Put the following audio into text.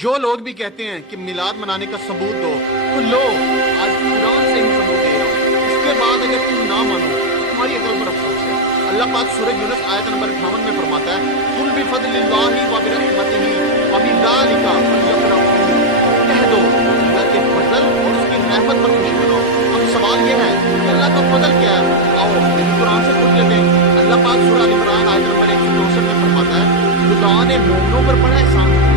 جو لوگ بھی کہتے ہیں کہ میلاد منانے کا ثبوت دو تو لو آج قرآن سے ہی ثبوت دے رہا ہوں. اس کے بعد اگر تم نہ مانو تو تمہاری عقل پر افسوس ہے. اللہ پاک سورہ یونس آیت نمبر 58 میں فرماتا ہے قل بفضل اللہ وبرحمتہ وبذالک فلیفرحوا. کہہ دو اللہ کے فضل اور اس کی رحمت پر خوشی مناؤ. اب سوال یہ ہے کہ اللہ کا فضل کیا ہے؟ آؤ اس قرآن سے پوچھ لیتے ہیں. اللہ پاک سورہ ال عمران آیت نمبر 164 میں فرماتا ہے خدا نے مومنوں پر بڑا احسان کیا